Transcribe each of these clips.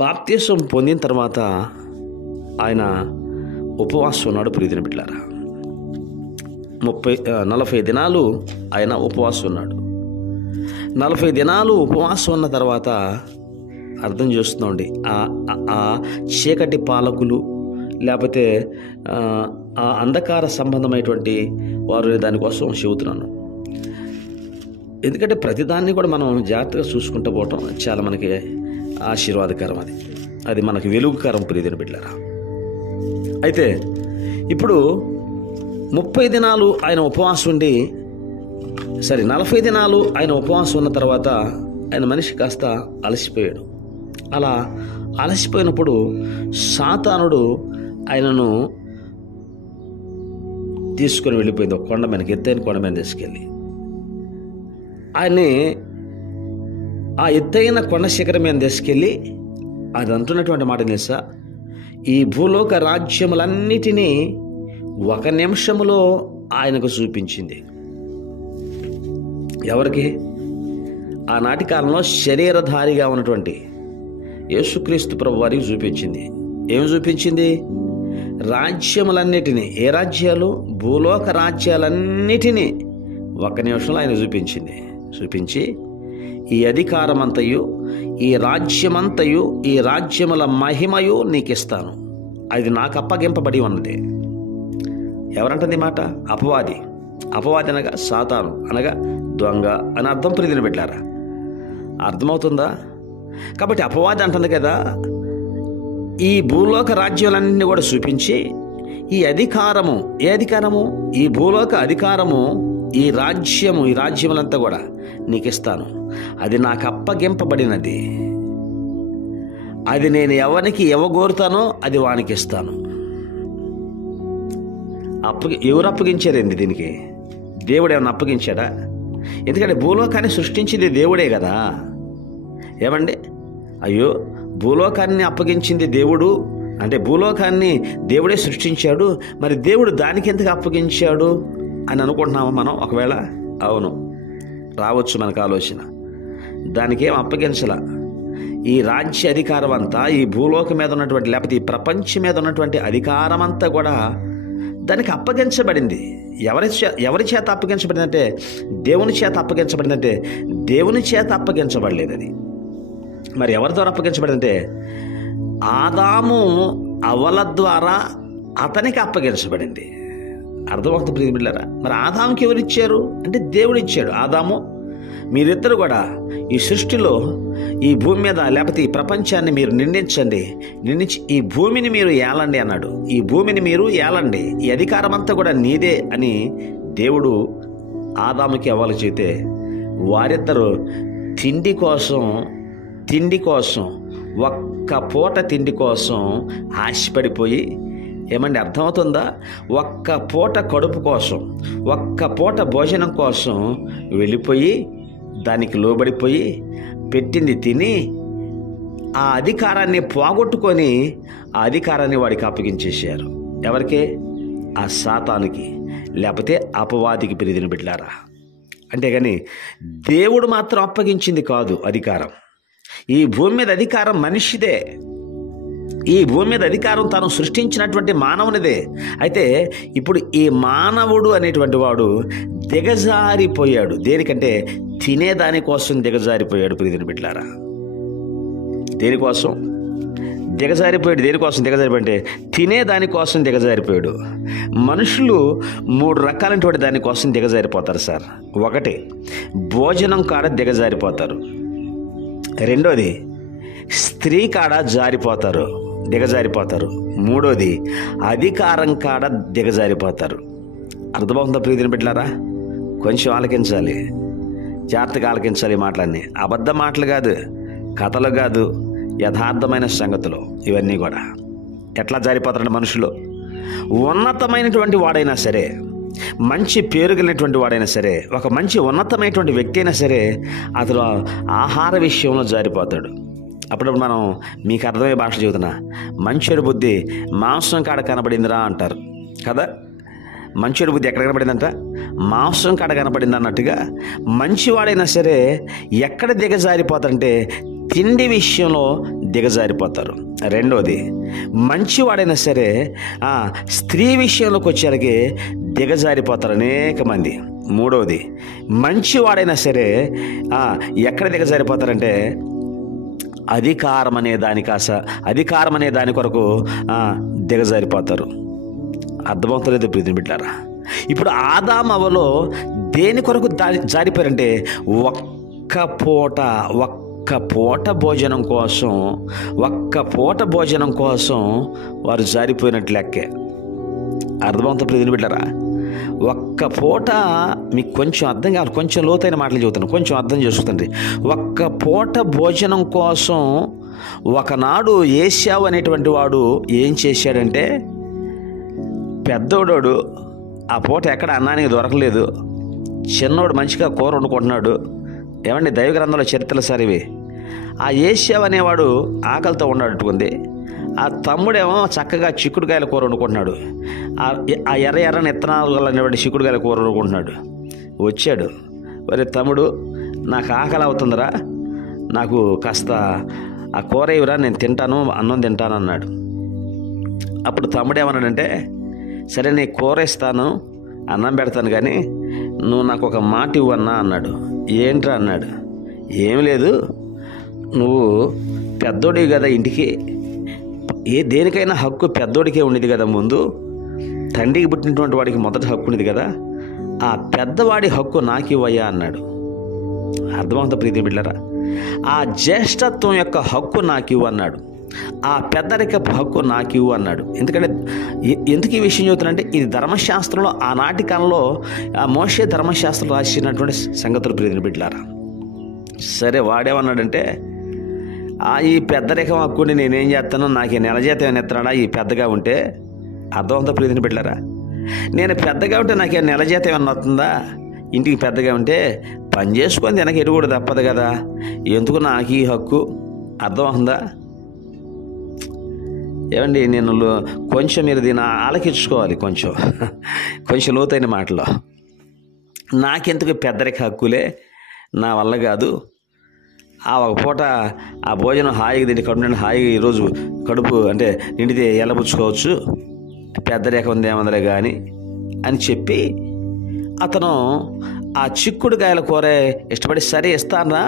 బాప్తిసం పొందిన తర్వాత ఆయన ఉపవాసం ఉన్నాడు. ప్రియమైన బిడ్డలారా, 40 దినాలు ఆయన ఉపవాసం ఉన్నాడు. 40 దినాలు ఉపవాసం ఉన్న తర్వాత అర్థం చేస్తున్నాండి, ఆ చీకటి పాలకులు లేకపోతే ఆ అంధకార సంబంధమైనటువంటి వారు దానికోసం చెబుతున్నాను. ఎందుకంటే ప్రతిదాన్ని కూడా మనం జాగ్రత్తగా చూసుకుంటూ పోవటం చాలా మనకి ఆశీర్వాదకరం. అది మనకి వెలుగుకరం. ప్రియమైన బిడ్డలారా, అయితే ఇప్పుడు 30 దినాలు ఆయన ఉపవాసం ఉండి 40 దినాలు ఆయన ఉపవాసం ఉన్న తర్వాత ఆయన మనిషి కాస్త అలసిపోయాడు. అలా అలసిపోయినప్పుడు సాతానుడు ఆయనను తీసుకొని వెళ్ళిపోయింది. ఒక కొండ మీదకి, ఎత్తైన కొండ మీద తీసుకెళ్ళి ఆయన్ని ఆ ఎత్తైన కొండ శిఖరం మీద తీసుకెళ్ళి అది అంటున్నటువంటి మాట తెలుసా, ఈ భూలోక రాజ్యములన్నిటినీ 1 నిమిషంలో ఆయనకు చూపించింది. ఎవరికి? ఆనాటి కాలంలో శరీరధారిగా ఉన్నటువంటి యేసుక్రీస్తు ప్రభు వారికి చూపించింది. ఏమి చూపించింది? రాజ్యములన్నిటినీ. ఏ రాజ్యాలు? భూలోక రాజ్యాలన్నిటినీ 1 నిమిషంలో ఆయన చూపించి ఈ అధికారమంతయు, ఈ రాజ్యమంతయు, ఈ రాజ్యముల మహిమయు నీకు ఇస్తాను, అది నాకు అప్పగింపబడి ఉన్నది. ఎవరంటుంది మాట? అపవాది. అపవాది అనగా సాతాను, అనగా దొంగ అని అర్థం. ప్రియమైన బిడ్డలారా, అర్థమవుతుందా? కాబట్టి అపవాది అంటుంది కదా, ఈ భూలోక రాజ్యాలన్నీ కూడా చూపించి ఈ అధికారము, ఏ అధికారము? ఈ భూలోక అధికారము, ఈ రాజ్యములంతా కూడా నీకు ఇస్తాను, అది నాకు అప్పగింపబడినది, అది నేను ఎవరికి ఇవ్వగోరుతానో అది వానికి ఇస్తాను. ఎవరు అప్పగించారండి దీనికి? దేవుడు ఏమన్నా అప్పగించాడా? ఎందుకంటే భూలోకాన్ని సృష్టించింది దేవుడే కదా. ఏమండి, అయ్యో భూలోకాన్ని అప్పగించింది దేవుడు అంటే భూలోకాన్ని దేవుడే సృష్టించాడు, మరి దేవుడు దానికి ఎందుకు అప్పగించాడు అని అనుకుంటున్నామా మనం? ఒకవేళ అవును, రావచ్చు మనకు ఆలోచన. దానికి ఏం అప్పగించలా. ఈ రాజ్య అధికారం అంతా, ఈ భూలోకం మీద ఉన్నటువంటి లేకపోతే ఈ ప్రపంచం మీద ఉన్నటువంటి అధికారం అంతా కూడా దానికి అప్పగించబడింది. ఎవరి చేత అప్పగించబడిందంటే దేవుని చేత అప్పగించబడిందంటే దేవుని చేత అప్పగించబడలేదు అది. మరి ఎవరి ద్వారా అప్పగించబడిందంటే ఆదాము అవ్వల ద్వారా అతనికి అప్పగించబడింది. అర్థమవుతుంది ప్రియమైన బిడ్డలారా. మరి ఆదాముకి ఎవరు ఇచ్చారు అంటే దేవుడు ఇచ్చాడు. ఆదాము, మీరిద్దరు కూడా ఈ సృష్టిలో, ఈ భూమి మీద లేకపోతే ఈ ప్రపంచాన్ని మీరు నిండించి ఈ భూమిని మీరు ఏలండి అన్నాడు. ఈ భూమిని మీరు ఏలండి, ఈ అధికారం అంతా కూడా నీదే అని దేవుడు ఆదాముకి అవ్వాలి చేస్తే వారిద్దరూ తిండి కోసం ఒక్క పూట తిండి కోసం ఆశపడిపోయి, ఏమండి అర్థమవుతుందా? ఒక్క పూట కడుపు కోసం, ఒక్క పూట భోజనం కోసం వెళ్ళిపోయి దానికి లోబడిపోయి పెట్టింది తిని ఆ అధికారాన్ని పోగొట్టుకొని ఆ అధికారాన్ని వాడికి అప్పగించేశారు. ఎవరికి? ఆ సాతానుకి, లేకపోతే అపవాదికి. ప్రియమైన బిడ్డలారా, అంతేగాని దేవుడు మాత్రం అప్పగించింది కాదు అధికారం. ఈ భూమి మీద అధికారం మనిషిదే. ఈ భూమి మీద అధికారం తాను సృష్టించినటువంటి మానవునిదే. అయితే ఇప్పుడు ఈ మానవుడు అనేటువంటి వాడు దిగజారిపోయాడు. దేనికంటే తినేదానికోసం దిగజారిపోయాడు. ప్రియమైన బిడ్డలారా, దేనికోసం దిగజారిపోయాడు? దేనికోసం దిగజారిపోయాడంటే తినేదానికోసం దిగజారిపోయాడు. మనుషులు 3 రకాలైనటువంటి దానికోసం దిగజారిపోతారు సార్. ఒకటి, భోజనం కాడ దిగజారిపోతారు. రెండోది, స్త్రీ కాడ దిగజారిపోతారు. మూడోది, అధికారం కాడ దిగజారిపోతారు. అర్థమవుతుందా ప్రియమైన బిడ్డలారా? కొంచెం ఆలకించాలి, జాగ్రత్తగా ఆలకించాలి. మాటలన్నీ అబద్ధ మాటలు కాదు, కథలు కాదు, యథార్థమైన సంగతులు. ఇవన్నీ కూడా ఎట్లా జారిపోతారంటే మనుషులు, ఉన్నతమైనటువంటి వాడైనా సరే, మంచి పేరు కలిగినటువంటి వాడైనా సరే, ఒక మంచి ఉన్నతమైనటువంటి వ్యక్తి అయినా సరే, అతను ఆహార విషయంలో జారిపోతాడు. అప్పుడప్పుడు మనం మీకు అర్థమయ్యే భాష చెబుతున్నా, మంచోడి బుద్ధి మాంసం కాడ కనబడిందిరా అంటారు కదా. మంచోడి బుద్ధి ఎక్కడ కనబడిందంట? మాంసం కాడ కనబడింది అన్నట్టుగా మంచివాడైనా సరే ఎక్కడ దిగజారిపోతాడంటే తిండి విషయంలో దిగజారిపోతారు. రెండోది, మంచివాడైనా సరే స్త్రీ విషయంలోకి వచ్చేసరికి దిగజారిపోతారు అనేక మంది. మూడవది, మంచివాడైనా సరే ఎక్కడ దిగజారిపోతారంటే అధికారం అనే దాని కొరకు దిగజారిపోతారు. అర్థమవుతలేదు ప్రీతిని బిడ్డారా? ఇప్పుడు ఆదాము అవ్వలో దేని కొరకు జారిపోయారంటే ఒక్క పూట భోజనం కోసం వారు జారిపోయినట్లు లెక్కే. అర్థమవుతుంది ప్రీతిని బిడ్డారా? ఒక్క పూట మీకు కొంచెం అర్థం కావాలి, కొంచెం లోతైన మాటలు చెబుతాను, కొంచెం అర్థం చేసుకుంటుంది. ఒక్క పూట భోజనం కోసం ఒకనాడు ఏశావు అనేటువంటి వాడు ఏం చేశాడంటే, పెద్దోడు ఆ పూట ఎక్కడ అన్నానికి దొరకలేదు, చిన్నోడు మంచిగా కూర వండుకుంటున్నాడు. ఏమండి, దైవ గ్రంథంలో చరిత్రలు సార్ ఇవి. ఆ ఏశావు అనేవాడు ఆకలితో ఉన్నట్టుకుంది. ఆ తమ్ముడేమో చక్కగా చిక్కుడుకాయల కూర వండుకుంటున్నాడు. ఆ ఎర్రని ఇత్తనాలు అనేవాడు చిక్కుడుకాయల కూర వండుకుంటున్నాడు. వచ్చాడు, ఒరే తమ్ముడు, నాకు ఆకలి అవుతుందిరా, నాకు కాస్త ఆ కూర ఇవ్వరా, నేను తింటాను, అన్నం తింటాను అన్నాడు. అప్పుడు తమ్ముడు ఏమన్నాడంటే, సరే నీ కూర ఇస్తాను, అన్నం పెడతాను, కానీ నువ్వు నాకు ఒక మాట ఇవ్వన్నా అన్నాడు. ఏంట్రా అన్నాడు. ఏం లేదు, నువ్వు పెద్దోడివి కదా, ఇంటికి దేనికైనా హక్కు పెద్దోడికే ఉండేది కదా, ముందు తండ్రికి పుట్టినటువంటి వాడికి మొదటి హక్కు ఉండేది కదా, ఆ పెద్దవాడి హక్కు నాకు ఇవ్వయ్యా అన్నాడు. అర్థమవుతా ప్రీతి బిడ్డలారా? ఆ జ్యేష్ఠత్వం యొక్క హక్కు నాకు ఇవ్వు అన్నాడు. ఆ పెద్దరికపు హక్కు నాకు ఇవ్వు అన్నాడు. ఎందుకంటే ఎందుకు ఈ విషయం చెబుతున్నానంటే, ఇది ధర్మశాస్త్రంలో ఆనాటి కాలంలో మోషే ధర్మశాస్త్రం రాసినటువంటి సంగతులు ప్రీతి బిడ్డలారా. సరే, వాడేమన్నాడంటే, ఈ పెద్దరికం హక్కుని నేనేం చేస్తాను, నాకు నెల జీతం ఏమైనా ఎత్తాడా ఈ పెద్దగా ఉంటే? అర్థమంతా ప్రీతిని బిడ్డలారా? నేను పెద్దగా ఉంటే నాకు నెల జీతం ఏమన్నా వస్తుందా? ఇంటికి పెద్దగా ఉంటే పని చేసుకొని వెనక ఎరుగుడు తప్పదు కదా, ఎందుకు నాకు ఈ హక్కు? అర్థమవుతుందా? ఏమండి, నేను కొంచెం మీరు దీన్ని ఆలకించుకోవాలి, కొంచెం లోతైన మాటలో. నాకెందుకు పెద్దరిక హక్కులే, నా వల్ల కాదు. ఒక పూట ఆ భోజనం హాయిగా తింటే కడుపు నిండి హాయిగా ఈరోజు కడుపు అంటే నిండితే ఎల్లబుచ్చుకోవచ్చు, పెద్దరిక ఉంది ఏమందలే కానీ అని చెప్పి అతను ఆ చిక్కుడుకాయల కూర ఇష్టపడి, సరే ఇస్తానా,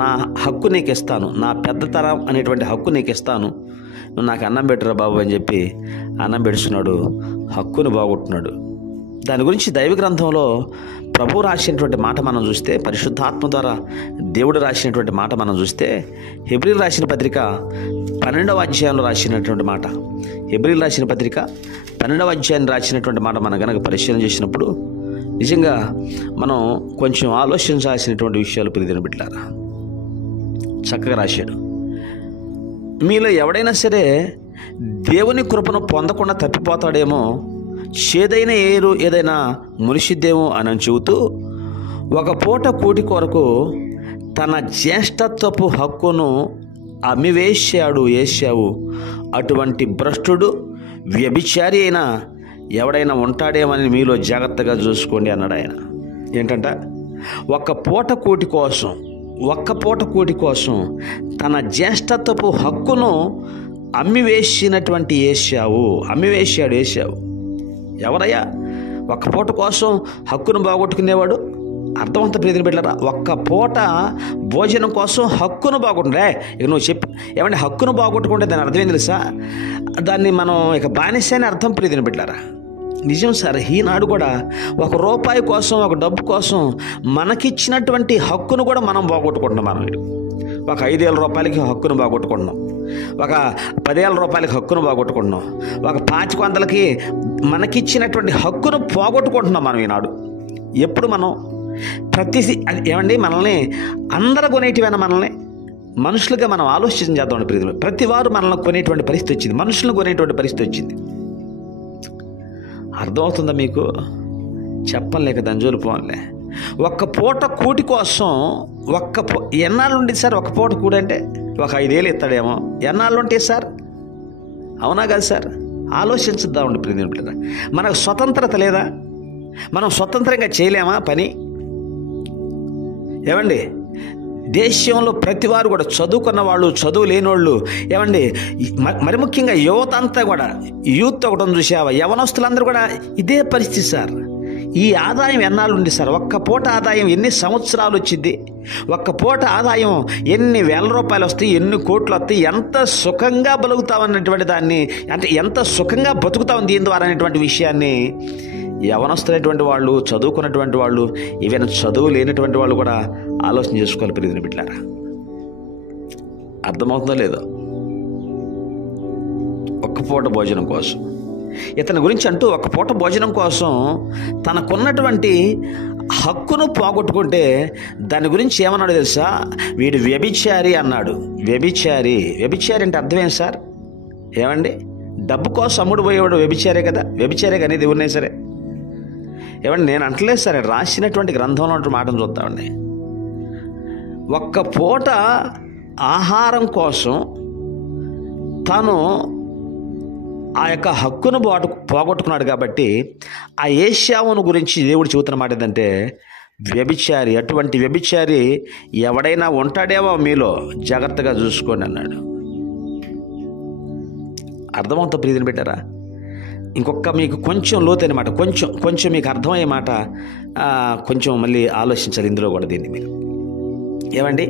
నా హక్కు నీకు ఇస్తాను, నా పెద్దతరం అనేటువంటి హక్కు నీకు ఇస్తాను, నువ్వు నాకు అన్నం పెట్టురా బాబు అని చెప్పి అన్నం పెడుతున్నాడు, హక్కును బాగొట్టున్నాడు. దాని గురించి దైవ గ్రంథంలో ప్రభువు రాసినటువంటి మాట మనం చూస్తే, పరిశుద్ధాత్మ ద్వారా దేవుడు రాసినటువంటి మాట మనం చూస్తే, హెబ్రీలు రాసిన పత్రిక 12వ అధ్యాయంలో రాసినటువంటి మాట, హెబ్రీలు రాసిన పత్రిక 12వ అధ్యాయాన్ని రాసినటువంటి మాట మనం కనుక పరిశీలన చేసినప్పుడు నిజంగా మనం కొంచెం ఆలోచించాల్సినటువంటి విషయాలు ప్రియమైన బిడ్డలారా. చక్కగా రాశాడు. మీలో ఎవడైనా సరే దేవుని కృపను పొందకుండా తప్పిపోతాడేమో, చేదైన ఏరు ఏదైనా మునిసిద్దేమో అని చెబుతూ, ఒక పూట కూటి కొరకు తన జ్యేష్ఠత్వపు హక్కును అమ్మివేశాడు ఏశావు. అటువంటి భ్రష్టుడు వ్యభిచారి అయినా ఎవడైనా ఉంటాడేమని మీలో జాగ్రత్తగా చూసుకోండి అన్నాడు ఆయన. ఏంటంట, ఒక్క పూట కూటి కోసం తన జ్యేష్ఠత్వపు హక్కును అమ్మివేసినటువంటి అమ్మివేశాడు ఏశావు. ఎవరయ్యా ఒక్క పూట కోసం హక్కును బాగొట్టుకునేవాడు? అర్థమంత ప్రీతిని బిడ్డలారా, ఒక్క పూట భోజనం కోసం హక్కును బాగొట్టుకుంటే, ఇక నువ్వు చెప్పి ఏమంటే హక్కును బాగొట్టుకుంటే దాని అర్థం ఏం తెలుసా? దాన్ని మనం ఇక బానిస అని అర్థం ప్రీతిని బిడ్డలారా. నిజం సార్, ఈనాడు కూడా ఒక రూపాయి కోసం, ఒక డబ్బు కోసం మనకిచ్చినటువంటి హక్కును కూడా మనం బాగొట్టుకుంటున్నాం. మనం ఒక 5,000 రూపాయలకి హక్కును బాగొట్టుకుంటున్నాం, ఒక 10,000 రూపాయలకి హక్కును బాగొట్టుకుంటున్నాం, ఒక 5,500కి మనకిచ్చినటువంటి హక్కును పోగొట్టుకుంటున్నాం మనం ఈనాడు. ఎప్పుడు మనం ఏమండి, మనల్ని అందరూ కొనేటివైనా మనల్ని మనుషులుగా మనం ఆలోచన చేద్దాం. ప్రీతులు, ప్రతి వారు మనల్ని కొనేటువంటి పరిస్థితి వచ్చింది, మనుషులను కొనేటువంటి పరిస్థితి వచ్చింది. అర్థమవుతుందా మీకు? చెప్పలేక దంజోలు పోన్లే. ఒక్క పూట కూటి కోసం ఎన్నాళ్ళు ఉండేది సార్? ఒక్క పూట కూడి అంటే ఒక 5 ఏళ్ళు ఇస్తాడేమో. ఎన్నాళ్ళు ఉంటాయి సార్? అవునా కదా సార్? ఆలోచించుద్దామండి ప్రియమైన. మనకు స్వతంత్రత లేదా? మనం స్వతంత్రంగా చేయలేమా పని? ఏమండి, దేశంలో ప్రతి వారు కూడా చదువుకున్న వాళ్ళు, చదువు లేనోళ్ళు, ఏమండి మరి ముఖ్యంగా యువత అంతా కూడా, యూత్ ఒకటి చూసావా, యవనస్తులందరూ కూడా ఇదే పరిస్థితి సార్. ఈ ఆదాయం ఎన్నాళ్ళు ఉంది సార్? ఒక్క పూట ఆదాయం ఎన్ని సంవత్సరాలు వచ్చింది? ఒక్క పూట ఆదాయం ఎన్ని వేల రూపాయలు వస్తాయి, ఎన్ని కోట్లు వస్తాయి, ఎంత సుఖంగా బతుకుతామన్నటువంటి దాన్ని, అంటే ఎంత సుఖంగా బతుకుతాం దీని ద్వారా అనేటువంటి విషయాన్ని యవనస్తున్నటువంటి వాళ్ళు, చదువుకున్నటువంటి వాళ్ళు, ఈవెన్ చదువు లేనటువంటి వాళ్ళు కూడా ఆలోచన చేసుకోవాలి. ప్రియమైన బిడ్డలారా, అర్థమవుతుందో లేదో? ఒక్క పూట భోజనం కోసం ఇతని గురించి అంటూ, ఒక్క పూట భోజనం కోసం తనకున్నటువంటి హక్కును పోగొట్టుకుంటే దాని గురించి ఏమన్నాడు తెలుసా? వీడు వ్యభిచారి అన్నాడు. వ్యభిచారి అంటే అర్థం ఏం సార్? ఏమండి, డబ్బు కోసం అమ్ముడు పోయేవాడు వ్యభిచారే కదా. వ్యభిచారే కానీ దేవుడినే సరే. ఏమండి, నేను అంటలేదు సరే, రాసినటువంటి గ్రంథంలో ఉన్న మాటను చూద్దామండి. ఒక్క పూట ఆహారం కోసం తను ఆ యొక్క హక్కును పోగొట్టుకున్నాడు. కాబట్టి ఆ ఏశావును గురించి దేవుడు చెబుతున్న మాట ఏంటంటే, వ్యభిచారి. అటువంటి వ్యభిచారి ఎవడైనా ఉంటాడేమో మీలో, జాగ్రత్తగా చూసుకోండి అన్నాడు. అర్థమవుతా ప్రియని పెట్టారా? ఇంకొక మీకు కొంచెం లోతైన మాట, కొంచెం మీకు అర్థమయ్యే మాట కొంచెం మళ్ళీ ఆలోచించాలి ఇందులో కూడా. దీన్ని మీరు ఏమండి,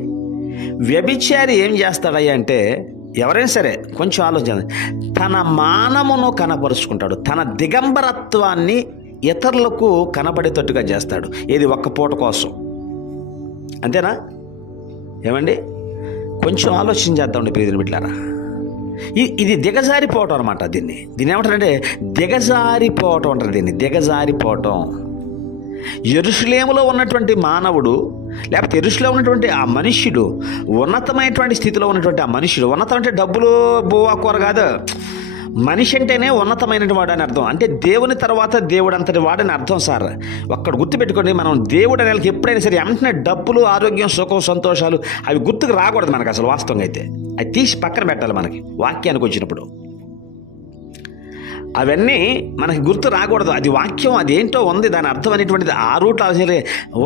వ్యభిచారి ఏం చేస్తాడయ్యా అంటే, ఎవరైనా సరే కొంచెం ఆలోచన, తన మానమును కనపరుచుకుంటాడు, తన దిగంబరత్వాన్ని ఇతరులకు కనబడేటట్టుగా చేస్తాడు. ఏది? ఒక్క పూట కోసం. అంతేనా? ఏమండి, కొంచెం ఆలోచన చేద్దామండి ప్రియమైన బిడ్డలారా. ఇది దిగజారిపోవటం అనమాట. దీన్ని ఏమంటారంటే దిగజారిపోవటం అంటారు. దీన్ని దిగజారిపోవటం. యెరూషలేములో ఉన్నటువంటి మానవుడు, లేకపోతే యెరూషలేములో ఉన్నటువంటి ఆ మనుష్యుడు, ఉన్నతమైనటువంటి స్థితిలో ఉన్నటువంటి ఆ మనుష్యుడు, ఉన్నతం అంటే డబ్బులు బోవాకోర కాదు, మనిషి అంటేనే ఉన్నతమైనటువంటి వాడు అని అర్థం. అంటే దేవుని తర్వాత దేవుడు అంతటి వాడని అర్థం సార్. ఒక్కడ గుర్తుపెట్టుకోండి, మనం దేవుడు అనేకి ఎప్పుడైనా సరే వెంటనే డబ్బులు, ఆరోగ్యం, సుఖం, సంతోషాలు అవి గుర్తుకు రాకూడదు మనకు. అసలు వాస్తవంగా అయితే అది తీసి పక్కన పెట్టాలి మనకి వాక్యానికి వచ్చినప్పుడు. అవన్నీ మనకి గుర్తు రాకూడదు. అది వాక్యం, అది ఏంటో ఉంది, దాని అర్థం అనేటువంటిది ఆ రూట్లో ఆలోచన.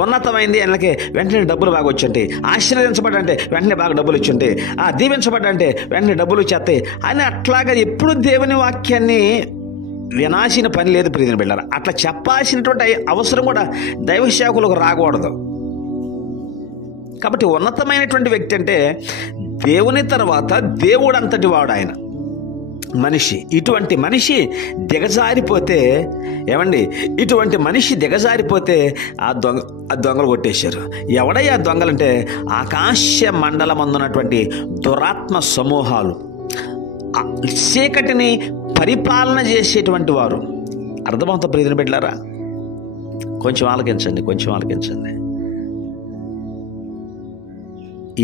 ఉన్నతమైంది ఆయనకి వెంటనే డబ్బులు బాగా వచ్చుంటాయి, ఆశీర్వదించబడంటే వెంటనే బాగా డబ్బులు వచ్చుంటాయి, దీవించబడ్డంటే వెంటనే డబ్బులు వచ్చేస్తాయి అని. అట్లాగా ఎప్పుడు దేవుని వాక్యాన్ని వినాల్సిన పని లేదు ప్రియమైన బిడ్డలారా. అట్లా చెప్పాల్సినటువంటి అవసరం కూడా దైవ సేవకులకు రాకూడదు. కాబట్టి ఉన్నతమైనటువంటి వ్యక్తి అంటే దేవుని తర్వాత దేవుడు అంతటి వాడు ఆయన మనిషి. ఇటువంటి మనిషి దిగజారిపోతే, ఏమండి, ఇటువంటి మనిషి దిగజారిపోతే ఆ దొంగలు కొట్టేశారు. ఎవడయ్యా దొంగలంటే ఆకాశ మండలం అందున్నటువంటి దురాత్మ సమూహాలు, చీకటిని పరిపాలన చేసేటువంటి వారు. అర్థమవుతా ప్రియమైన బిడ్డలారా? కొంచెం ఆలకించండి.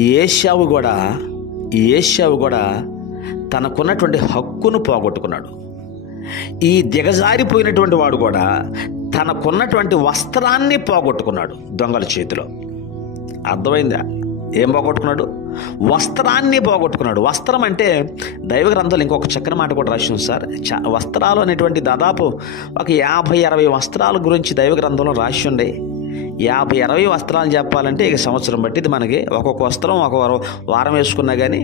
ఈ ఏశావు కూడా తనకున్నటువంటి హక్కును పోగొట్టుకున్నాడు. ఈ దిగజారిపోయినటువంటి వాడు కూడా తనకున్నటువంటి వస్త్రాన్ని పోగొట్టుకున్నాడు దొంగల చేతిలో. అర్థమైందా? ఏం పోగొట్టుకున్నాడు? వస్త్రాన్ని పోగొట్టుకున్నాడు. వస్త్రం అంటే దైవ గ్రంథాలు ఇంకొక చక్కని మాట కూడా రాసింది సార్. వస్త్రాలు అనేటువంటి దాదాపు ఒక 50-60 వస్త్రాల గురించి దైవ గ్రంథంలో రాసి ఉండే. 50-60 వస్త్రాలు చెప్పాలంటే ఇక సంవత్సరం బట్టి ఇది మనకి ఒక్కొక్క వస్త్రం ఒక వారం వేసుకున్నా కానీ,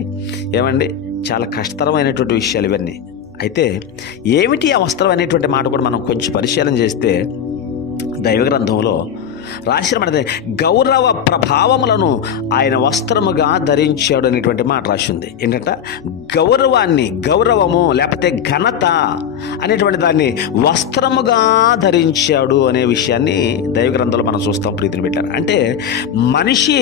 ఏమండి, చాలా కష్టతరమైనటువంటి విషయాలు ఇవన్నీ. అయితే ఏమిటి ఆ వస్త్రం అనేటువంటి మాట కూడా మనం కొంచెం పరిశీలన చేస్తే దైవ గ్రంథంలో రాసిన మాట, గౌరవ ప్రభావములను ఆయన వస్త్రముగా ధరించాడు అనేటువంటి మాట రాసింది. ఏంటంట? గౌరవము లేకపోతే ఘనత అనేటువంటి దాన్ని వస్త్రముగా ధరించాడు అనే విషయాన్ని దైవ గ్రంథంలో మనం చూస్తాం ప్రీతిని పెట్టారు. అంటే మనిషి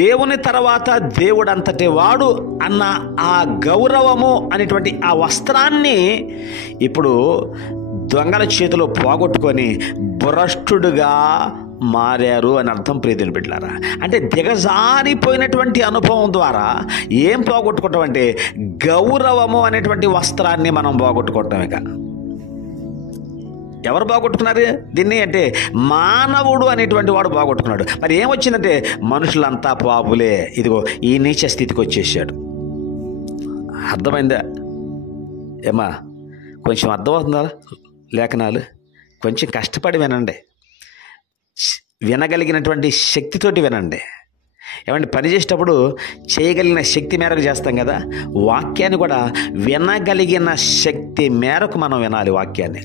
దేవుని తర్వాత దేవుడు అంతటి వాడు అన్న ఆ గౌరవము అనేటువంటి ఆ వస్త్రాన్ని ఇప్పుడు దొంగల చేతిలో పోగొట్టుకొని భ్రష్టుడుగా మారారు అని అర్థం ప్రియమైన బిడ్డలారా. అంటే దిగజారిపోయినటువంటి అనుభవం ద్వారా ఏం పోగొట్టుకుంటాం అంటే గౌరవము అనేటువంటి వస్త్రాన్ని మనం పోగొట్టుకుంటాం. ఇక ఎవరు బాగొట్టుకున్నారు దీన్ని అంటే మానవుడు అనేటువంటి వాడు బాగొట్టుకున్నాడు. మరి ఏమొచ్చిందంటే మనుషులంతా పాపులే, ఇదిగో ఈ నీచ స్థితికి వచ్చేసాడు. అర్థమైందా ఏమా? కొంచెం అర్థమవుతుందా? లేఖనాలు కొంచెం కష్టపడి వినండి, వినగలిగినటువంటి శక్తితోటి వినండి. ఏమంటే పని చేసేటప్పుడు చేయగలిగిన శక్తి మేరకు చేస్తాం కదా, వాక్యాన్ని కూడా వినగలిగిన శక్తి మేరకు మనం వినాలి వాక్యాన్ని.